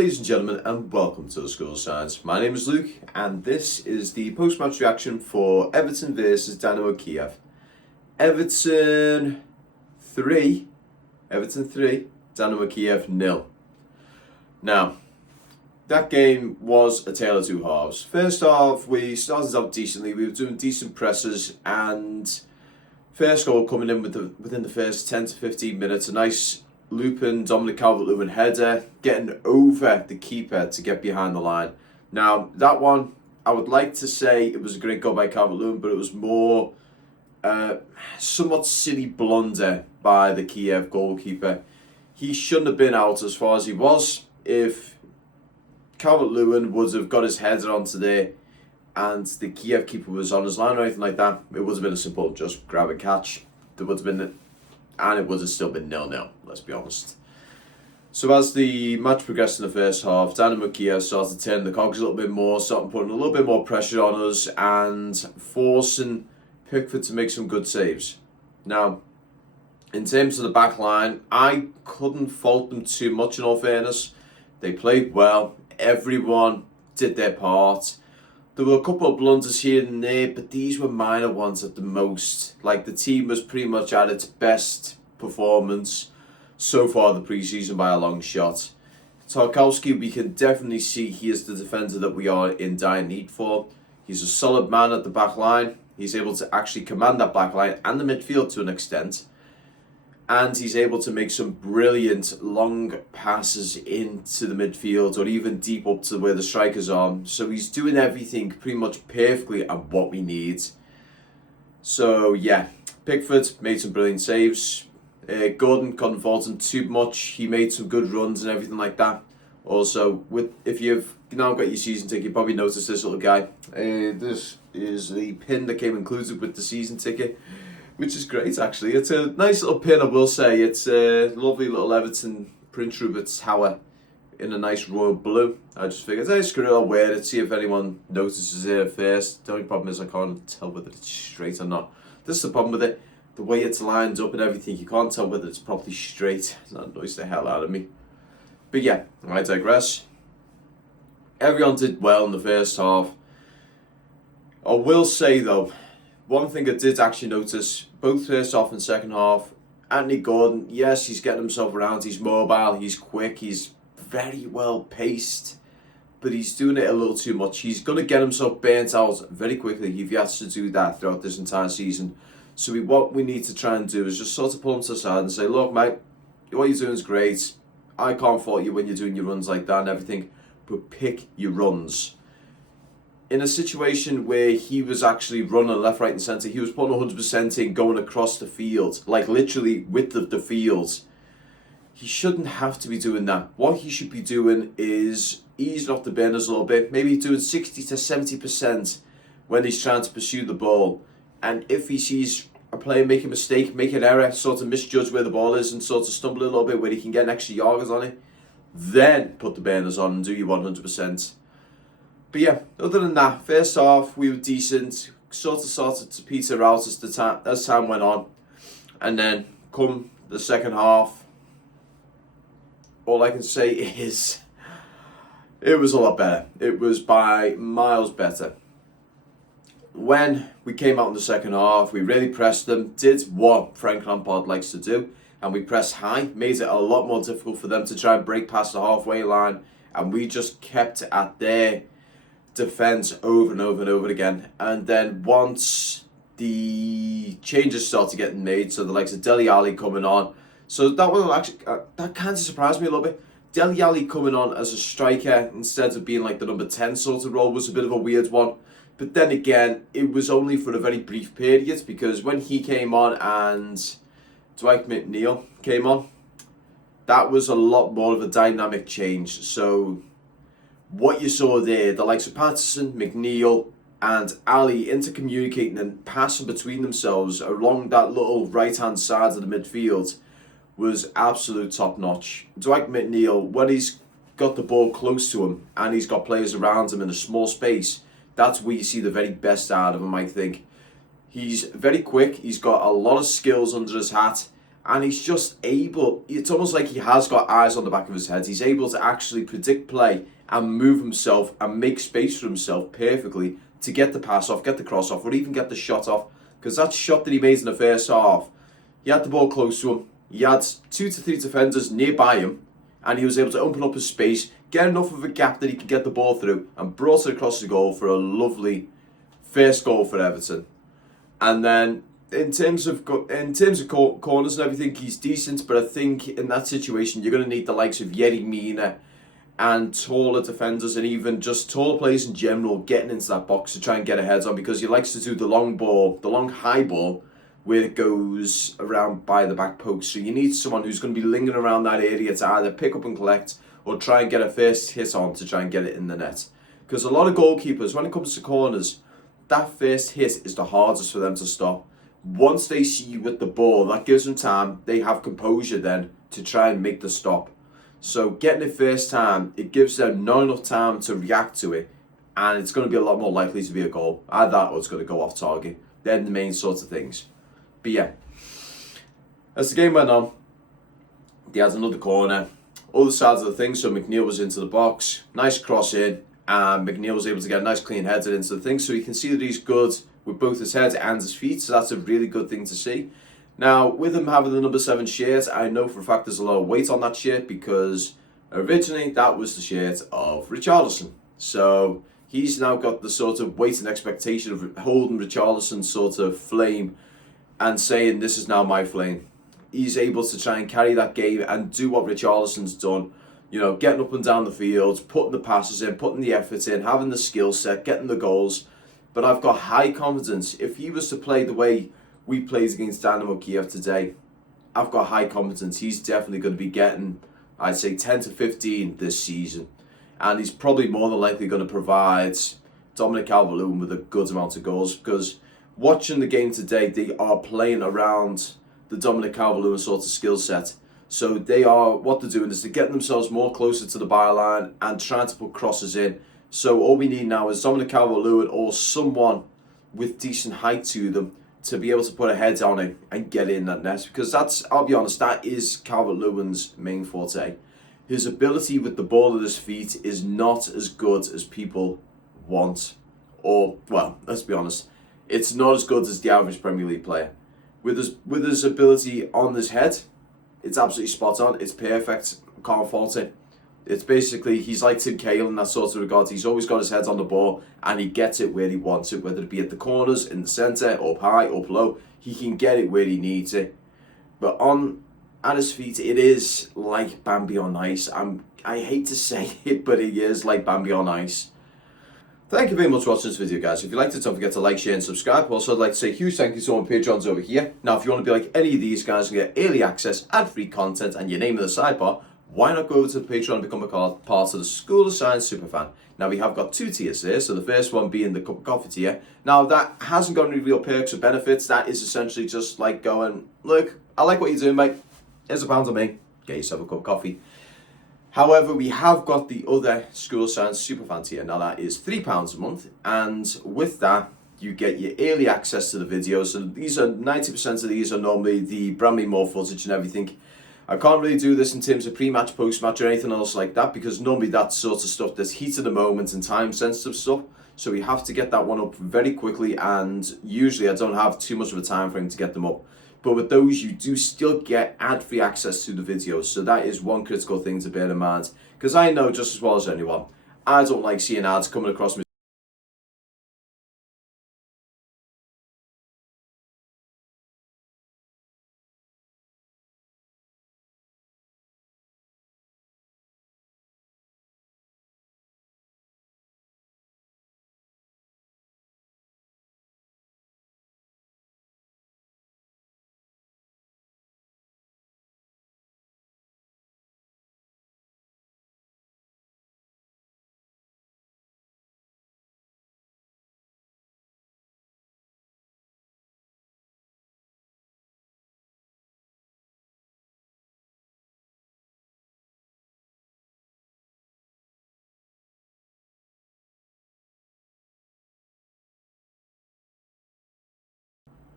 ladies and gentlemen, and welcome to the School of Science. My name is Luke, and this is the post-match reaction for Everton versus Dynamo Kiev. Everton 3, Dynamo Kiev 0. Now, that game was a tale of two halves. First half, we started out decently. We were doing decent presses, and first goal coming in within the first 10 to 15 minutes. A nice looping Dominic CalvertLewin header, getting over the keeper to get behind the line. Now, that one, I would like to say it was a great goal by CalvertLewin, but it was more somewhat silly blunder by the Kiev goalkeeper. He shouldn't have been out as far as he was. If CalvertLewin would have got his header onto there and the Kiev keeper was on his line or anything like that, it would have been a simple just grab and catch. There would have been, and it would have still been 0-0, let's be honest. So as the match progressed in the first half, Dynamo Kiev started to turn the cogs a little bit more, starting putting a little bit more pressure on us and forcing Pickford to make some good saves. Now, in terms of the back line, I couldn't fault them too much in all fairness. They played well, everyone did their part. There were a couple of blunders here and there, but these were minor ones at the most. Like, the team was pretty much at its best performance so far the pre-season by a long shot. Tarkowski, we can definitely see he is the defender that we are in dire need for. He's a solid man at the back line. He's able to actually command that back line and the midfield to an extent. And he's able to make some brilliant long passes into the midfield or even deep up to where the strikers are. So he's doing everything pretty much perfectly at what we need. So yeah, Pickford made some brilliant saves. Gordon couldn't fault him too much. He made some good runs and everything like that. Also, if you've now got your season ticket, you probably noticed this little guy. This is the pin that came included with the season ticket, which is great actually. It's a nice little pin, I will say. It's a lovely little Everton Prince Rupert tower in a nice royal blue. I just figured, hey, screw it, I'll wear it, see if anyone notices it at first. The only problem is I can't tell whether it's straight or not. This is the problem with it. The way it's lined up and everything, you can't tell whether it's properly straight. That annoys the hell out of me. But yeah, I digress. Everyone did well in the first half. I will say though, one thing I did actually notice, both first half and second half, Anthony Gordon, yes, he's getting himself around, he's mobile, he's quick, he's very well paced, but he's doing it a little too much. He's going to get himself burnt out very quickly if he has to do that throughout this entire season. So what we need to try and do is just sort of pull him to the side and say, look mate, what you're doing is great. I can't fault you when you're doing your runs like that and everything, but pick your runs. In a situation where he was actually running left, right and centre, he was putting 100% in, going across the field, like literally width of the field. He shouldn't have to be doing that. What he should be doing is easing off the burners a little bit, maybe doing 60 to 70% when he's trying to pursue the ball. And if he sees a player make a mistake, make an error, sort of misjudge where the ball is and sort of stumble a little bit where he can get an extra yardage on it, then put the burners on and do your 100%. But yeah, other than that, first half we were decent, sort of started to peter out as time went on. And then come the second half, all I can say is it was a lot better. It was by miles better. When we came out in the second half, we really pressed them, did what Frank Lampard likes to do, and we pressed high, made it a lot more difficult for them to try and break past the halfway line, and we just kept at their defence over and over and over again. And then once the changes started getting made, so the likes of Dele Alli coming on, so that was actually that kind of surprised me a little bit. Dele Alli coming on as a striker instead of being like the number 10 sort of role was a bit of a weird one. But then again, it was only for a very brief period, because when he came on and Dwight McNeil came on, that was a lot more of a dynamic change. So what you saw there, the likes of Patterson, McNeil and Ali intercommunicating and passing between themselves along that little right-hand side of the midfield was absolute top-notch. Dwight McNeil, when he's got the ball close to him and he's got players around him in a small space, that's where you see the very best out of him, I think. He's very quick, he's got a lot of skills under his hat, And he's just able, it's almost like he has got eyes on the back of his head. He's able to actually predict play and move himself and make space for himself perfectly to get the pass off, get the cross off, or even get the shot off. Because that shot that he made in the first half, he had the ball close to him. He had 2 to 3 defenders nearby him, and he was able to open up his space, get enough of a gap that he could get the ball through, and brought it across the goal for a lovely first goal for Everton. And then in terms of corners and everything, he's decent. But I think in that situation, you're going to need the likes of Yerry Mina and taller defenders, and even just taller players in general, getting into that box to try and get a head on, because he likes to do the long ball, the long high ball, where it goes around by the back post. So you need someone who's going to be lingering around that area to either pick up and collect or try and get a first hit on to try and get it in the net. Because a lot of goalkeepers, when it comes to corners, that first hit is the hardest for them to stop. Once they see you with the ball, that gives them time. They have composure then to try and make the stop. So getting it first time, it gives them not enough time to react to it, and it's going to be a lot more likely to be a goal. Either that or it's going to go off target. They're the main sorts of things. But yeah, as the game went on, they had another corner. Other sides of the thing, so McNeil was into the box. Nice cross in, and McNeil was able to get a nice clean header into the thing. So you can see that he's good with both his head and his feet, so that's a really good thing to see. Now, with him having the number 7 shirt, I know for a fact there's a lot of weight on that shirt, because originally that was the shirt of Richarlison. So he's now got the sort of weight and expectation of holding Richarlison's sort of flame and saying, this is now my flame. He's able to try and carry that game and do what Richarlison's done. You know, getting up and down the field, putting the passes in, putting the effort in, having the skill set, getting the goals. But I've got high confidence. If he was to play the way we played against Dynamo Kiev today, I've got high confidence. He's definitely going to be getting, I'd say, 10 to 15 this season. And he's probably more than likely going to provide Dominic CalvertLewin with a good amount of goals, because watching the game today, they are playing around the Dominic Calvert-Lewin sort of skill set. So they are, what they're doing is they're getting themselves more closer to the byline and trying to put crosses in. So all we need now is Dominic Calvert-Lewin or someone with decent height to them to be able to put a head on it and get in that net. Because that's, I'll be honest, that is Calvert-Lewin's main forte. His ability with the ball at his feet is not as good as people want. Or, well, let's be honest, it's not as good as the average Premier League player. With his ability on his head, it's absolutely spot on. It's perfect. Can't fault it. It's basically, he's like Tim Cahill in that sort of regard. He's always got his head on the ball and he gets it where he wants it, whether it be at the corners, in the centre, up high, up low. He can get it where he needs it. But at his feet, it is like Bambi on ice. I hate to say it, but it is like Bambi on ice. Thank you very much for watching this video, guys. If you liked it, don't forget to like, share and subscribe. Also, I'd like to say a huge thank you to all my Patreons over here. Now, if you want to be like any of these guys and get early access, ad-free content, and your name in the sidebar, why not go over to the Patreon and become a part of the School of Science Superfan? Now, we have got 2 tiers here. So the first one being the cup of coffee tier. Now, that hasn't got any real perks or benefits. That is essentially just like going, look, I like what you're doing, mate. Here's £1 on me. Get yourself a cup of coffee. However, we have got the other School of Science Superfan tier. Now that is £3 a month, and with that you get your early access to the videos. So these are 90% of these are normally the brand new more footage and everything. I can't really do this in terms of pre-match, post-match or anything else like that, because normally that's sort of stuff that's heat of the moment and time sensitive stuff. So we have to get that one up very quickly, and usually I don't have too much of a time frame to get them up. But with those, you do still get ad-free access to the videos. So that is one critical thing to bear in mind. Because I know just as well as anyone, I don't like seeing ads coming across me.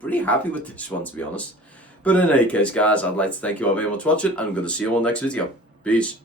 Pretty happy with this one, to be honest. But in any case, guys, I'd like to thank you all very much for watching, and I'm going to see you all next video. Peace.